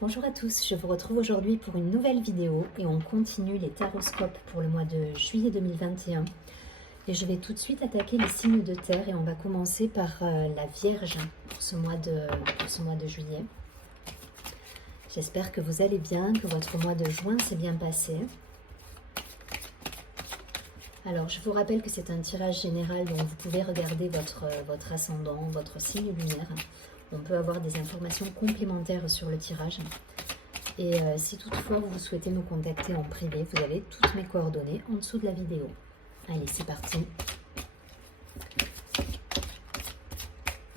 Bonjour à tous, je vous retrouve aujourd'hui pour une nouvelle vidéo et on continue les taroscopes pour le mois de juillet 2021. Et je vais tout de suite attaquer les signes de terre et on va commencer par la Vierge pour ce mois de juillet. J'espère que vous allez bien, que votre mois de juin s'est bien passé. Alors je vous rappelle que c'est un tirage général, donc vous pouvez regarder votre ascendant, votre signe lunaire. On peut avoir des informations complémentaires sur le tirage. Et si toutefois vous souhaitez nous contacter en privé, vous avez toutes mes coordonnées en dessous de la vidéo. Allez, c'est parti.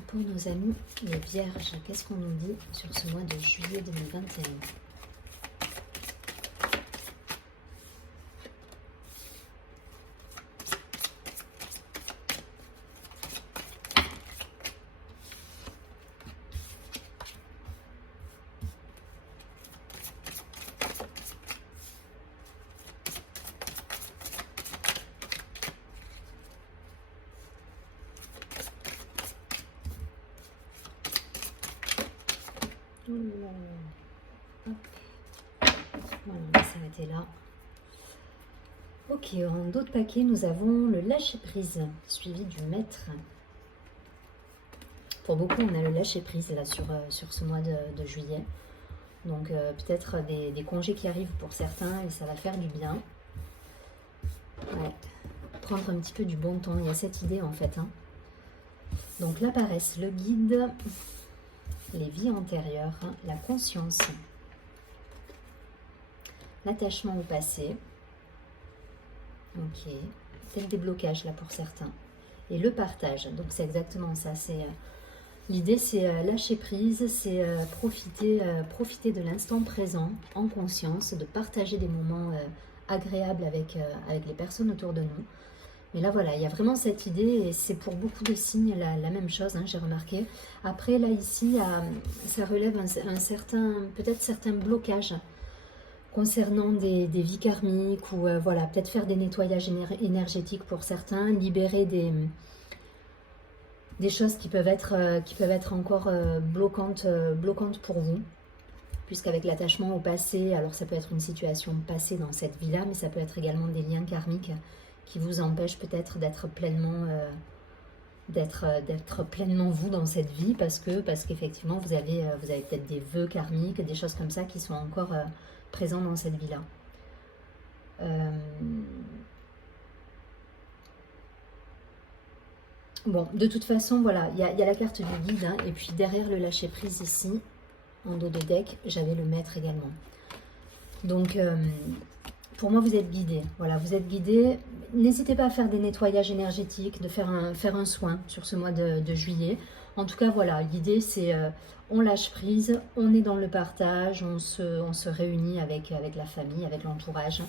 Pour nos amis les Vierges, qu'est-ce qu'on nous dit sur ce mois de juillet 2021 ? Hop. Voilà, on va s'arrêter là. Ok, en d'autres paquets, nous avons le lâcher-prise, suivi du maître. Pour beaucoup, on a le lâcher-prise là sur ce mois de juillet. Donc peut-être des congés qui arrivent pour certains et ça va faire du bien. Ouais. Prendre un petit peu du bon temps, il y a cette idée en fait. Donc la paresse, le guide, les vies antérieures, la conscience, l'attachement au passé. Ok, c'est le déblocage là pour certains. Et le partage, donc c'est exactement ça. L'idée c'est lâcher prise, c'est profiter de l'instant présent en conscience, de partager des moments agréables avec les personnes autour de nous. Mais là voilà, il y a vraiment cette idée et c'est pour beaucoup de signes la même chose, j'ai remarqué. Après là ici, ça relève peut-être certains blocages concernant des vies karmiques ou voilà, peut-être faire des nettoyages énergétiques pour certains, libérer des choses qui peuvent être encore bloquantes pour vous. Puisqu'avec l'attachement au passé, alors ça peut être une situation passée dans cette vie-là, mais ça peut être également des liens karmiques qui vous empêchent peut-être d'être pleinement vous dans cette vie parce qu'effectivement vous avez peut-être des vœux karmiques, des choses comme ça qui sont encore présents dans cette vie-là. Bon, de toute façon, voilà, il y a la carte du guide, et puis derrière le lâcher-prise ici, en dos de deck, j'avais le maître également. Donc, pour moi, vous êtes guidé. Voilà, vous êtes guidé. N'hésitez pas à faire des nettoyages énergétiques, de faire un soin sur ce mois de juillet. En tout cas, voilà, l'idée, c'est on lâche prise, on est dans le partage, on se réunit avec la famille, avec l'entourage.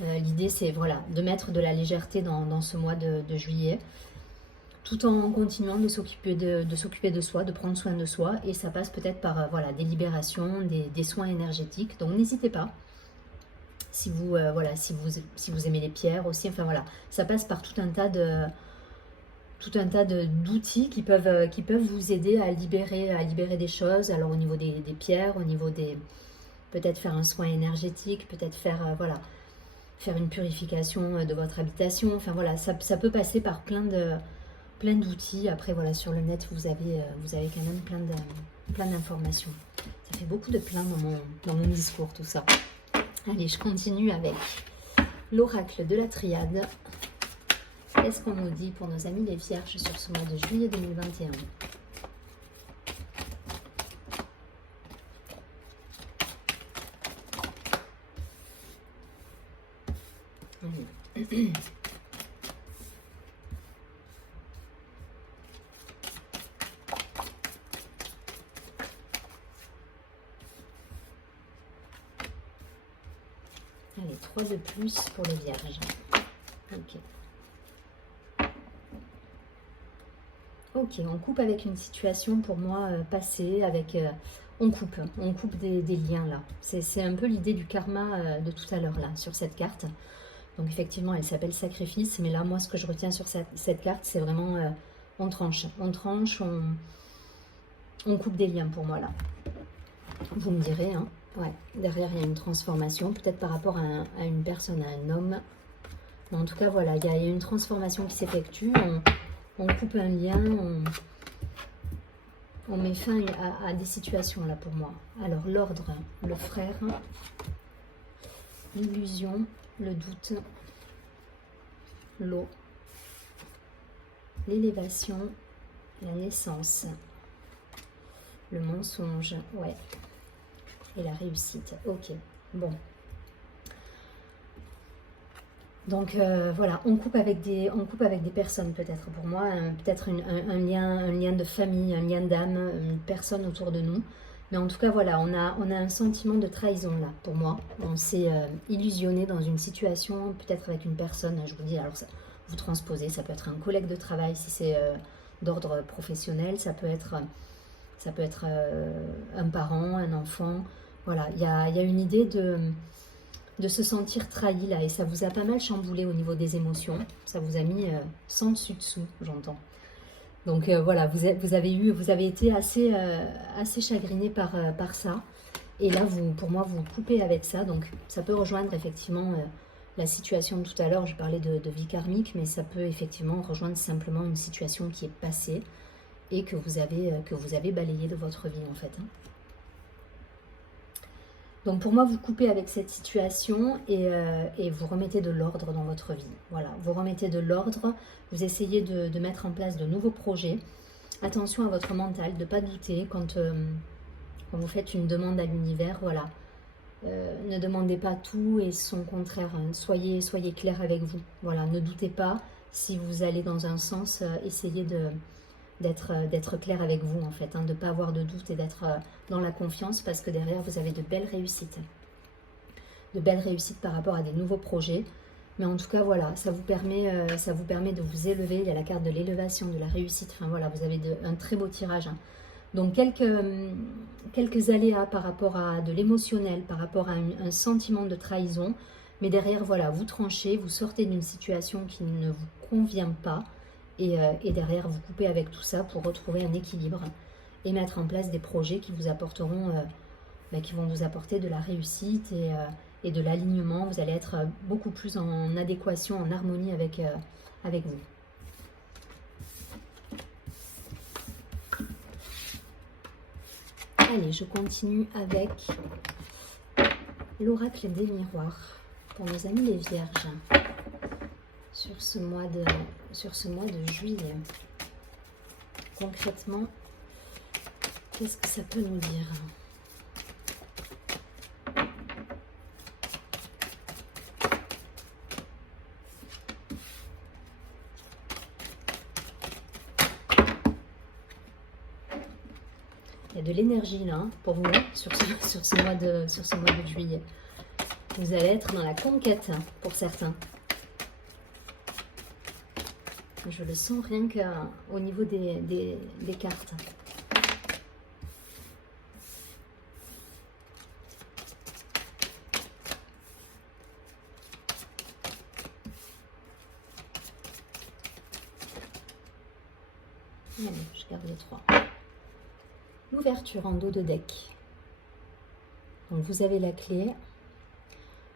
L'idée, c'est voilà, de mettre de la légèreté dans ce mois de juillet, tout en continuant de s'occuper de soi, de prendre soin de soi. Et ça passe peut-être par voilà, des libérations, des soins énergétiques. Donc, n'hésitez pas. Si vous aimez les pierres aussi, enfin voilà, ça passe par tout un tas d'outils qui peuvent vous aider à libérer des choses. Alors au niveau des pierres, au niveau peut-être faire un soin énergétique, peut-être faire une purification de votre habitation. Enfin voilà, ça peut passer par plein d'outils. Après voilà, sur le net vous avez quand même plein d'informations. Ça fait beaucoup de plein dans mon discours tout ça. Allez, je continue avec l'oracle de la triade. Qu'est-ce qu'on nous dit pour nos amis les Vierges sur ce mois de juillet 2021 ? Allez. Allez, 3 de plus pour les Vierges. Ok, on coupe avec une situation pour moi passée, on coupe des liens là. C'est un peu l'idée du karma de tout à l'heure là, sur cette carte. Donc effectivement, elle s'appelle sacrifice, mais là, moi, ce que je retiens sur cette carte, c'est vraiment on tranche, on coupe des liens pour moi là. Vous me direz, hein. Ouais, derrière il y a une transformation, peut-être par rapport à une personne, à un homme. Mais en tout cas, voilà, il y a une transformation qui s'effectue. On coupe un lien, on met fin à des situations là pour moi. Alors l'ordre, le frère, l'illusion, le doute, l'eau, l'élévation, la naissance, le mensonge, ouais, et la réussite. Ok, bon. Donc voilà, on coupe avec des personnes peut-être pour moi, peut-être un lien de famille, un lien d'âme, une personne autour de nous. Mais en tout cas voilà, on a un sentiment de trahison là pour moi. On s'est illusionné dans une situation, peut-être avec une personne, je vous dis, alors ça, vous transposez, ça peut être un collègue de travail si c'est d'ordre professionnel, ça peut être un parent, un enfant. Voilà, il y a une idée de se sentir trahi là, et ça vous a pas mal chamboulé au niveau des émotions, ça vous a mis sans dessus dessous, j'entends. Donc voilà, vous avez été assez chagriné par ça, et là pour moi vous coupez avec ça, donc ça peut rejoindre effectivement la situation de tout à l'heure, je parlais de vie karmique, mais ça peut effectivement rejoindre simplement une situation qui est passée et que vous avez balayé de votre vie en fait, hein. Donc pour moi, vous coupez avec cette situation et vous remettez de l'ordre dans votre vie. Voilà, vous remettez de l'ordre, vous essayez de mettre en place de nouveaux projets. Attention à votre mental, de ne pas douter quand vous faites une demande à l'univers. Voilà, ne demandez pas tout et son contraire. Hein. Soyez clair avec vous. Voilà, ne doutez pas si vous allez dans un sens, essayez d'être clair avec vous en fait, hein, de ne pas avoir de doute et d'être dans la confiance parce que derrière vous avez de belles réussites. De belles réussites par rapport à des nouveaux projets. Mais en tout cas voilà, ça vous permet de vous élever. Il y a la carte de l'élévation, de la réussite. Enfin voilà, vous avez un très beau tirage. Hein. Donc quelques aléas par rapport à de l'émotionnel, par rapport à un sentiment de trahison. Mais derrière voilà, vous tranchez, vous sortez d'une situation qui ne vous convient pas. Et derrière, vous coupez avec tout ça pour retrouver un équilibre et mettre en place des projets qui vous apporteront, qui vont vous apporter de la réussite et de l'alignement. Vous allez être beaucoup plus en adéquation, en harmonie avec vous. Allez, je continue avec l'oracle des miroirs pour nos amis les vierges. Sur ce mois de juillet. Concrètement, qu'est-ce que ça peut nous dire? Il y a de l'énergie là hein, pour vous sur ce mois de juillet. Vous allez être dans la conquête hein, pour certains. Je le sens rien qu'au niveau des cartes. Allez, je garde les 3. L'ouverture en dos de deck. Donc vous avez la clé.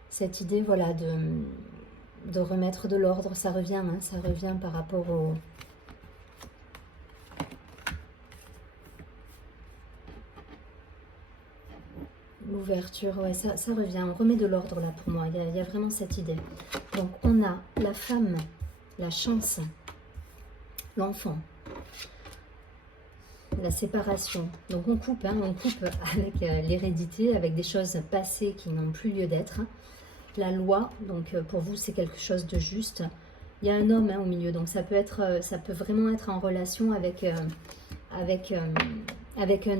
Cette idée, voilà, de remettre de l'ordre, ça revient par rapport au... L'ouverture, ouais, ça revient, on remet de l'ordre là pour moi, il y a vraiment cette idée. Donc on a la femme, la chance, l'enfant, la séparation. Donc on coupe avec l'hérédité, avec des choses passées qui n'ont plus lieu d'être. La loi, donc pour vous c'est quelque chose de juste. Il y a un homme au milieu, donc ça peut vraiment être en relation avec un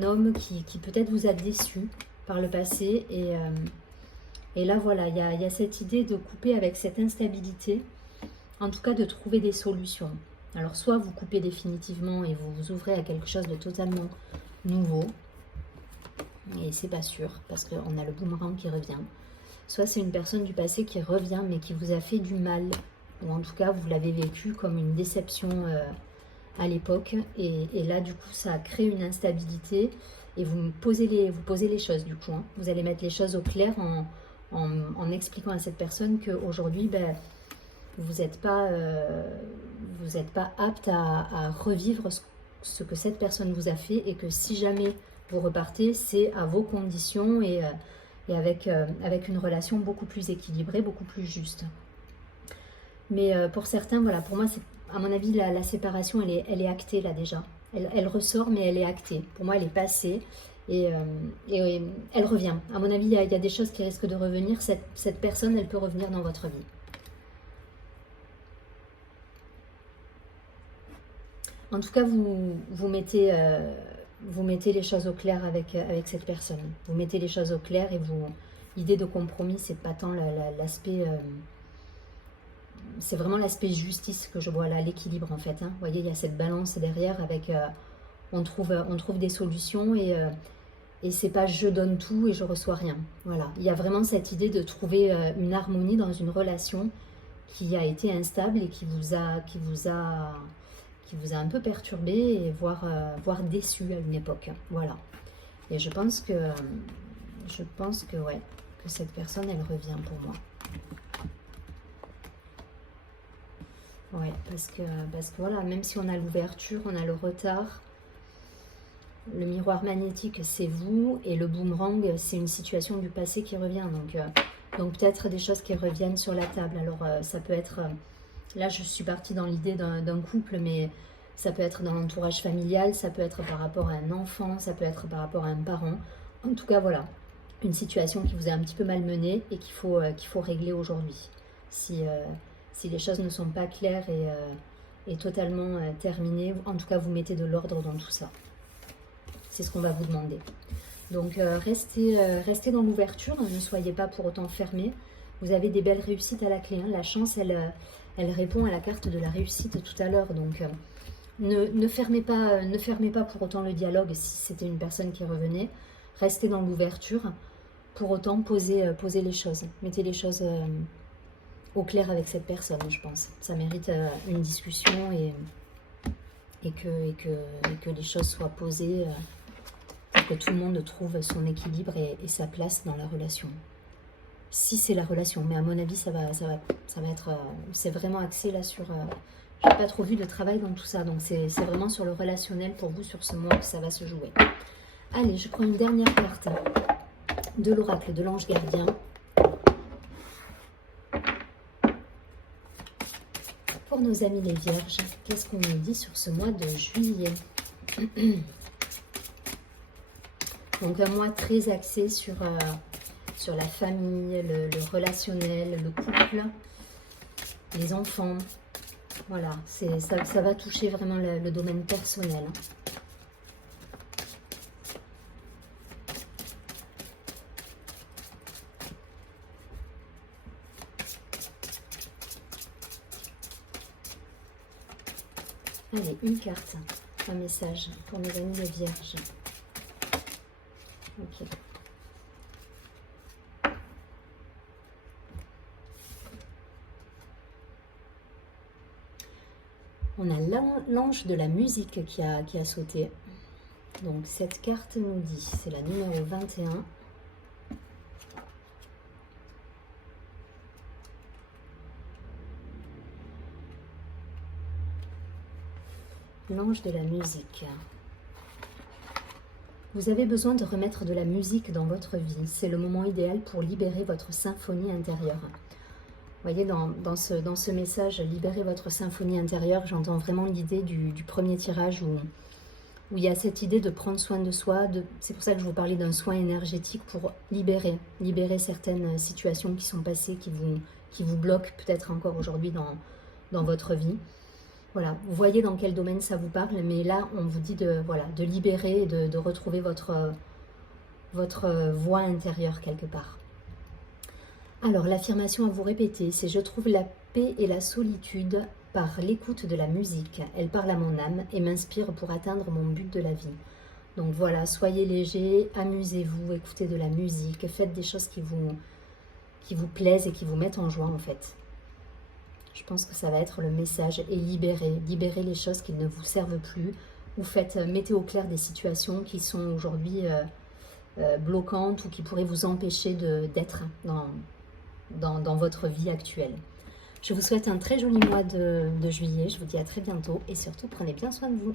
homme qui peut-être vous a déçu par le passé. Et là voilà, il y a cette idée de couper avec cette instabilité, en tout cas de trouver des solutions. Alors soit vous coupez définitivement et vous vous ouvrez à quelque chose de totalement nouveau, et c'est pas sûr, parce qu'on a le boomerang qui revient. Soit c'est une personne du passé qui revient mais qui vous a fait du mal, ou en tout cas vous l'avez vécu comme une déception à l'époque. Et là, du coup, ça crée une instabilité. Et vous posez les choses, du coup. Hein. Vous allez mettre les choses au clair en expliquant à cette personne qu'aujourd'hui, ben, vous n'êtes pas apte à revivre ce que cette personne vous a fait et que si jamais vous repartez, c'est à vos conditions et avec une relation beaucoup plus équilibrée, beaucoup plus juste. Mais pour certains, voilà, pour moi, à mon avis, la séparation, elle est actée là déjà. Elle ressort, mais elle est actée. Pour moi, elle est passée et elle revient. À mon avis, il y a des choses qui risquent de revenir. Cette personne, elle peut revenir dans votre vie. En tout cas, vous mettez les choses au clair avec cette personne. Vous mettez les choses au clair et l'idée de compromis, c'est pas tant l'aspect... c'est vraiment l'aspect justice que je vois là, l'équilibre en fait. Hein. Vous voyez, il y a cette balance derrière avec... on trouve des solutions et c'est pas je donne tout et je reçois rien. Voilà, il y a vraiment cette idée de trouver une harmonie dans une relation qui a été instable et qui vous a un peu perturbé et voire déçu à une époque. Voilà. Et je pense que ouais, que cette personne, elle revient pour moi. Ouais, parce que voilà, même si on a l'ouverture, on a le retard, le miroir magnétique, c'est vous, et le boomerang, c'est une situation du passé qui revient. Donc peut-être des choses qui reviennent sur la table. Alors ça peut être... là, je suis partie dans l'idée d'un couple, mais ça peut être dans l'entourage familial, ça peut être par rapport à un enfant, ça peut être par rapport à un parent. En tout cas, voilà, une situation qui vous a un petit peu malmenée et qu'il faut régler aujourd'hui. Si les choses ne sont pas claires et totalement terminées, en tout cas, vous mettez de l'ordre dans tout ça. C'est ce qu'on va vous demander. Donc, restez dans l'ouverture, ne soyez pas pour autant fermés. Vous avez des belles réussites à la clé. Hein. La chance, elle répond à la carte de la réussite tout à l'heure. Donc, ne fermez pas pour autant le dialogue si c'était une personne qui revenait. Restez dans l'ouverture. Pour autant, posez les choses. Mettez les choses au clair avec cette personne, je pense. Ça mérite une discussion et que les choses soient posées, pour que tout le monde trouve son équilibre et sa place dans la relation. Si c'est la relation, mais à mon avis, ça va être... c'est vraiment axé là sur... j'ai pas trop vu de travail dans tout ça, donc c'est vraiment sur le relationnel pour vous, sur ce mois que ça va se jouer. Allez, je prends une dernière carte de l'oracle de l'ange gardien. Pour nos amis les vierges, qu'est-ce qu'on nous dit sur ce mois de juillet? Donc un mois très axé sur la famille, le relationnel, le couple, les enfants. Voilà, ça va toucher vraiment le domaine personnel. Allez, une carte, un message pour mes amis les vierges. Ok. On a l'ange de la musique qui a sauté. Donc cette carte nous dit, c'est la numéro 21. L'ange de la musique. Vous avez besoin de remettre de la musique dans votre vie. C'est le moment idéal pour libérer votre symphonie intérieure. Vous voyez, dans ce message, libérer votre symphonie intérieure, j'entends vraiment l'idée du premier tirage où il y a cette idée de prendre soin de soi. C'est pour ça que je vous parlais d'un soin énergétique pour libérer certaines situations qui sont passées, qui vous bloquent peut-être encore aujourd'hui dans votre vie. Voilà, vous voyez dans quel domaine ça vous parle, mais là, on vous dit de libérer et de retrouver votre voix intérieure quelque part. Alors, l'affirmation à vous répéter, c'est « Je trouve la paix et la solitude par l'écoute de la musique. Elle parle à mon âme et m'inspire pour atteindre mon but de la vie. » Donc voilà, soyez léger, amusez-vous, écoutez de la musique, faites des choses qui vous plaisent et qui vous mettent en joie en fait. Je pense que ça va être le message et libérer les choses qui ne vous servent plus. Vous mettez au clair des situations qui sont aujourd'hui bloquantes ou qui pourraient vous empêcher d'être dans votre vie actuelle. Je vous souhaite un très joli mois de juillet. Je vous dis à très bientôt et surtout prenez bien soin de vous.